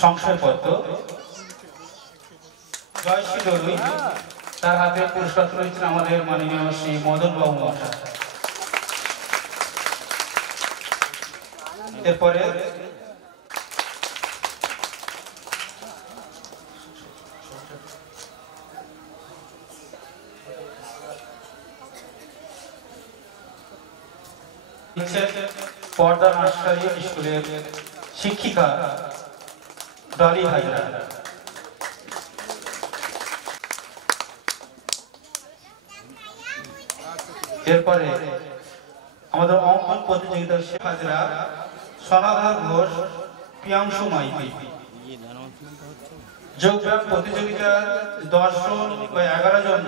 সংশয়পত্র জয়শ্রী ডলুই তার হাতে পুরস্কার তুলেছেন আমাদের মাননীয় শ্রী মদন বাবু মহাশয়। এরপরে পর্দা নার্সারি স্কুলের শিক্ষিকা ডলি হাজরা। এরপরে আমাদের অঙ্কন প্রতিযোগিতার হাজরা সনাধর ঘোষ, প্রিয়াংশু মাইতি। যোগব্যায়াম প্রতিযোগিতার 10 জন বা 11 জন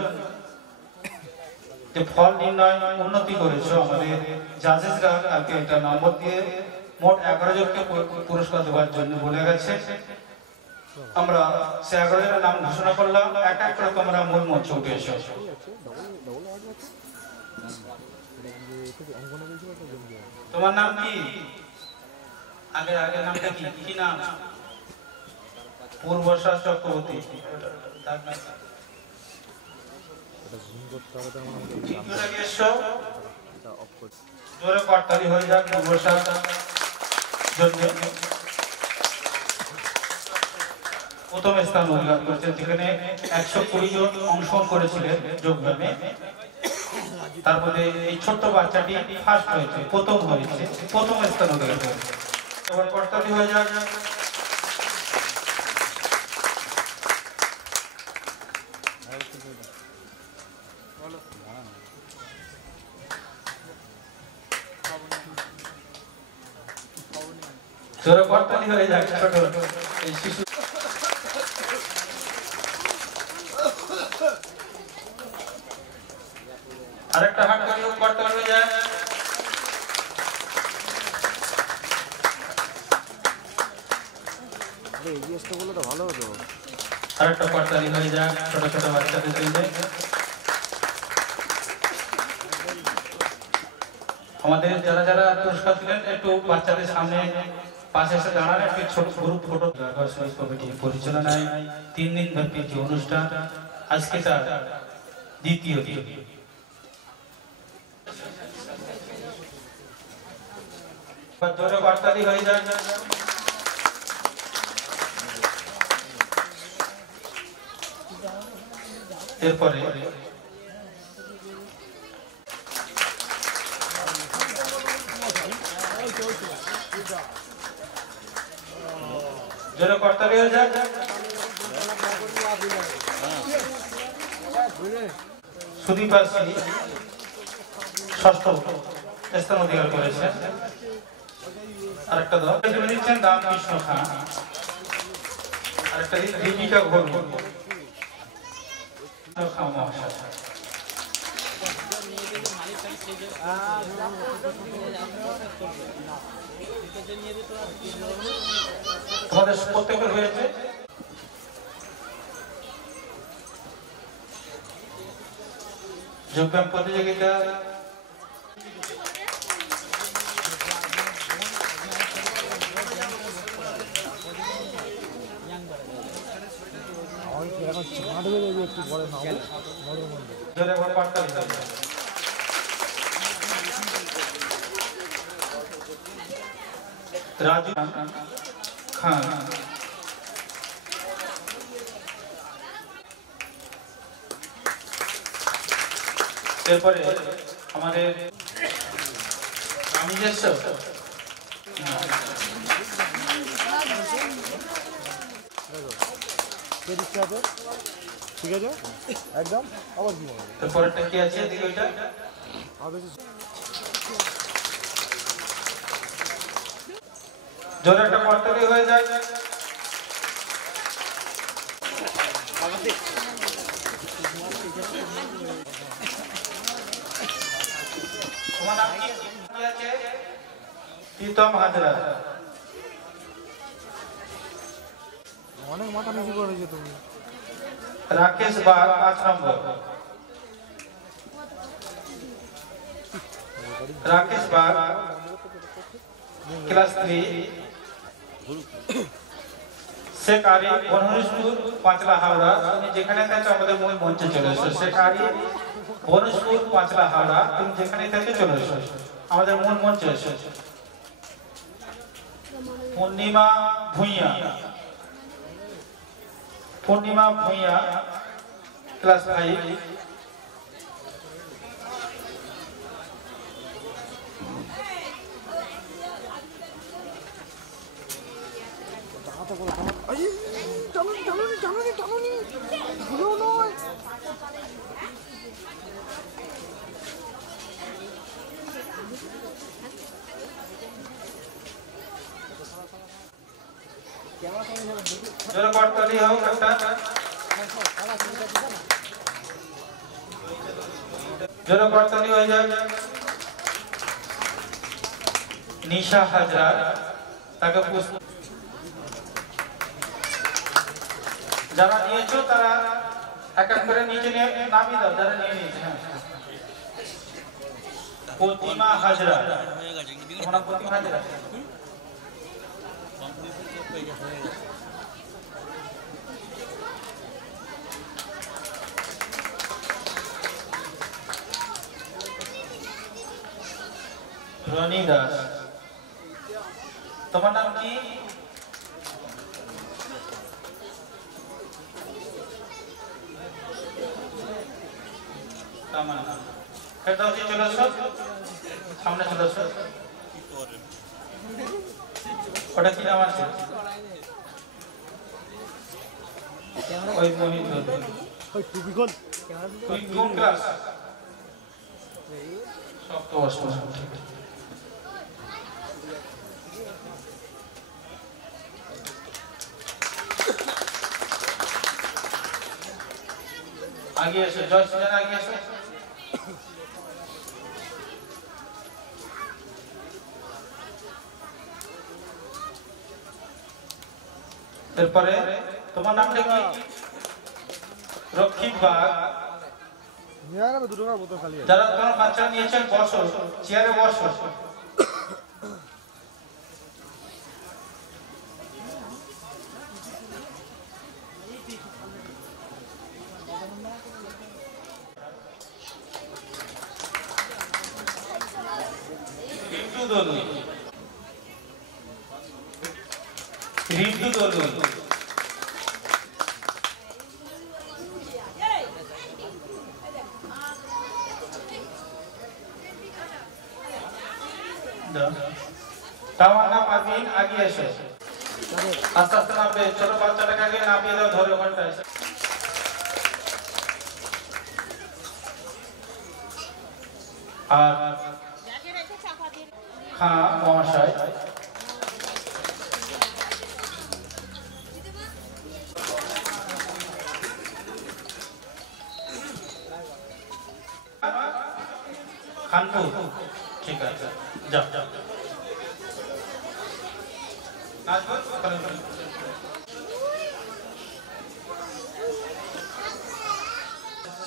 যে ফল নির্ণয় উন্নতি করেছে আমাদের জাজেসরা কালকে একটা নম্বর দিয়ে মোট 11 জনকে পুরস্কার দেওয়ার জন্য বলে গেছে। আমরা সে 11 জনের নাম ঘোষণা করলাম। এক এক করে তোমরা মূল মঞ্চে উঠে এসো। তোমার নাম কি? আগে নামটা কি? কি নাম? পূর্বশা চক্রবর্তী। জোরে করতালি হয়ে যাক পূর্বশা জন্য। প্রথম স্থান অধিকার করেছেন, যেখানে 120 জন অংশগ্রহণ করেছিলেন যোগব্যায়ামে। তারপরে এই ছোট্ট বাচ্চাটি ফার্স্ট হয়েছে, প্রথম স্থান অধিকার করেছে। এবার করতালি হয়ে যাক। জোরে করতালি হয়ে যাক ছোট এই শিশু। আরেকটা হাত করে করতালি হয়ে যায়। ভালো হতো। আরেকটা করতালি হয়ে যায় ছোট ছোট বাচ্চাদের জন্য। আমাদের যারা যারা পুরস্কার দিলেন একটু বাচ্চাদের সামনে পাশে এসে দাঁড়ান। একটি ছোট গ্রুপ ফটো কমিটির পরিচালনায় 3 দিন ব্যাপী যে অনুষ্ঠান, আজকে তার দ্বিতীয় দিন। জোরে করতালি হয়ে যায়। এরপরে জোরে করতালি হয়ে যায়। সুদীপাশ্রী ষষ্ঠ স্থান অধিকার করেছেন। আরেকটা দল দিচ্ছেন রামকৃষ্ণ খান। আরেকটা দীপিকা ঘোষ মহাশয়। তোমাদের প্রত্যেকের হয়েছে। যোগব্যায়াম প্রতিযোগিতা রাজু খান। এরপরে আমাদের আমি ঠিক আছে একদম। আবার কি তারপরটা কি আছে এদিকে ওইটা জোরে একটা করতালি হয়ে যায়। তোমার নাম কি আছে? প্রীতম হাজরা। অনেক মাথা নিচু করেছো তুমি। রাকেশ বাগ 5 নম্বর। রাকেশ বাগ ক্লাস 3। শেখ আলী বনহুসপুর পাঁচলা হাওড়া, তুমি যেখানে থাকো আমাদের মূল মঞ্চে চলে এসো। শেখ আলী বনহুসপুর পাঁচলা হাওড়া, তুমি যেখানে থাকো চলে এসো, আমাদের মূল মঞ্চে এসো। পূর্ণিমা ভূঁইয়া, পূর্ণিমা ভূঁইয়া ক্লাস 5। জোরে করতালি হোক একটা, জোরে করতালি হয়ে যায়। নিশা হাজরা, তাকে যারা নিয়েছো তারা এক এক করে নিচে নিয়ে নামিয়ে দাও, যারা নিয়ে নিয়েছে। প্রতিমা হাজরা, তোমার প্রতিমা হাজরা, রনি দাস, তোমার নাম কি? চলে আসো, সামনে চলে আসো। ওটা কি নাম আছে? ওই তুই কোন ক্লাস? সপ্তম অষ্টম। आगे एसो, जय सुजन आगे एसो। এরপরে তোমার নামটা কি? রক্ষিত বাগ। যারা তোমার বাচ্চা নিয়েছেন বসো, চেয়ারে বসো। রিন্টু দলুই, তাওয়ান্না পারভিন আগে এসো। আস্তে আস্তে নামবে, ছোট বাচ্চাটাকে আগে নামিয়ে দাও, ধরে ওখানটা এসে। আর হ্যাঁ মহাশয়, খানপুর, ঠিক আছে, যাও যাও।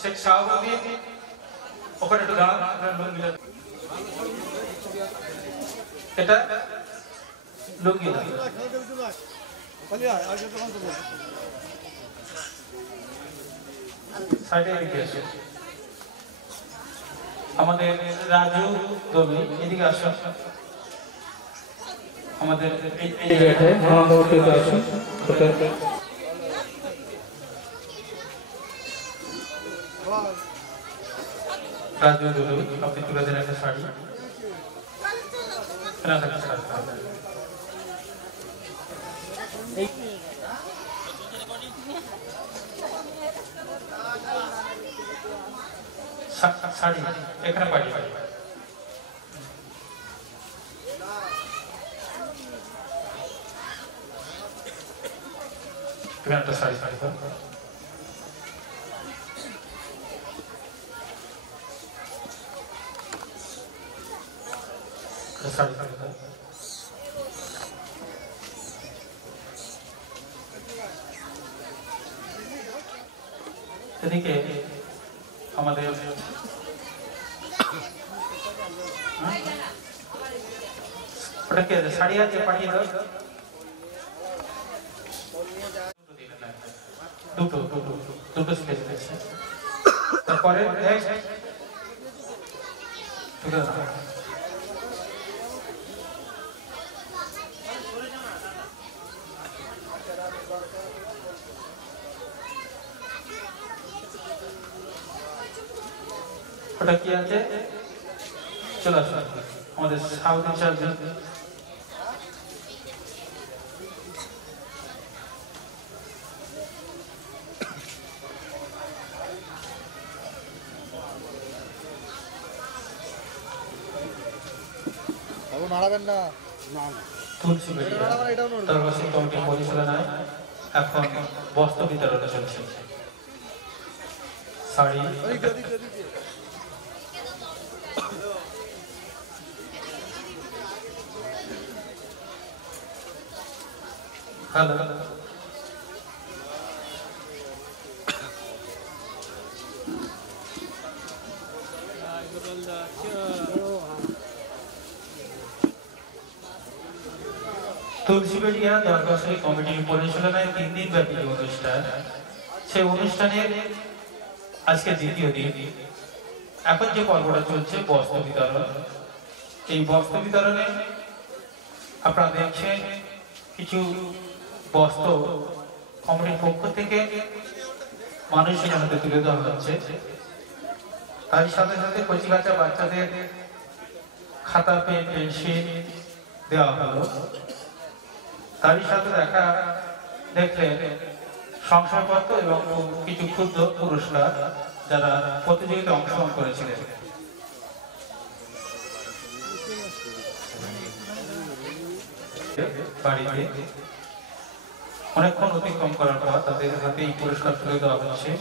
শেখ শাহবাবী, ওখানে একটু দাঁড়ান। এটা লুঙ্গি সাইডে রেখে আসে। আমাদের রাজু দবি, এদিকে আসো। আমাদের রাজু দবি, আপনি তুলে দেন একটা শাড়ি। শাড়ি এখানে পাঠিয়ে তুমি একটা শাড়ি শাড়ি শাড়ি শাড়ি এদিকে আমাদের ওটা কে শাড়ি আছে পাঠিয়ে দাও। দুটো স্কেচ দিয়েছে। তারপরে নেক্সট ওটা কি আছে? চলে আসো আমাদের সাউথ ইনচার্জ নাড়াবেন না। তুলসী দরবাসী কমিটি পরিচালনায় এখন বস্ত্র বিতরণ চলছে। শাড়ি হ্যালো তুলসীবেড়িয়া দরবাসী কমিটির পরিচালনায় 3 দিন ব্যাপী অনুষ্ঠান। সেই অনুষ্ঠানের আজকে দ্বিতীয় দিন। এখন যে পর্বটা চলছে বস্ত্র বিতরণ। এই বস্ত্র বিতরণে আপনারা দেখছেন কিছু বস্ত্র কমিটির পক্ষ থেকে মানুষের হাতে তুলে দেওয়া হচ্ছে। তার সাথে সাথে কচিকাঁচা বাচ্চাদের খাতা পেন পেন্সিল দেওয়া হলো। তারই সাথে দেখলেন শংসাপত্র এবং কিছু ক্ষুদ্র পুরস্কার যারা প্রতিযোগিতায় অংশগ্রহণ করেছিলেন। বাড়িতে অনেকক্ষণ অতিক্রম করার পর তাদের হাতে এই পুরস্কার তুলে দেওয়া হচ্ছে।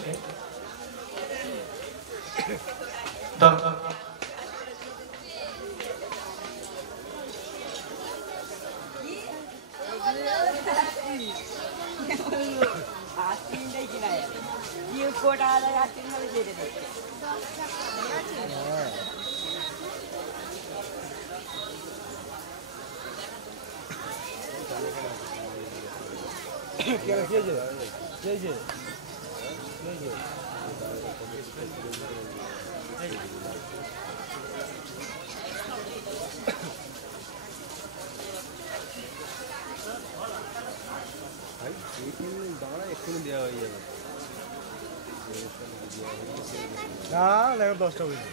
না 10টা বুঝি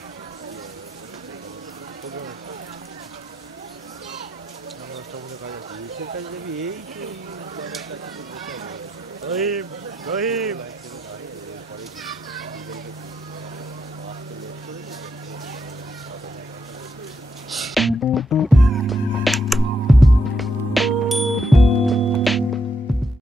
10টা বুঝে কাজ আছে। কাজে যাবি এই রহিম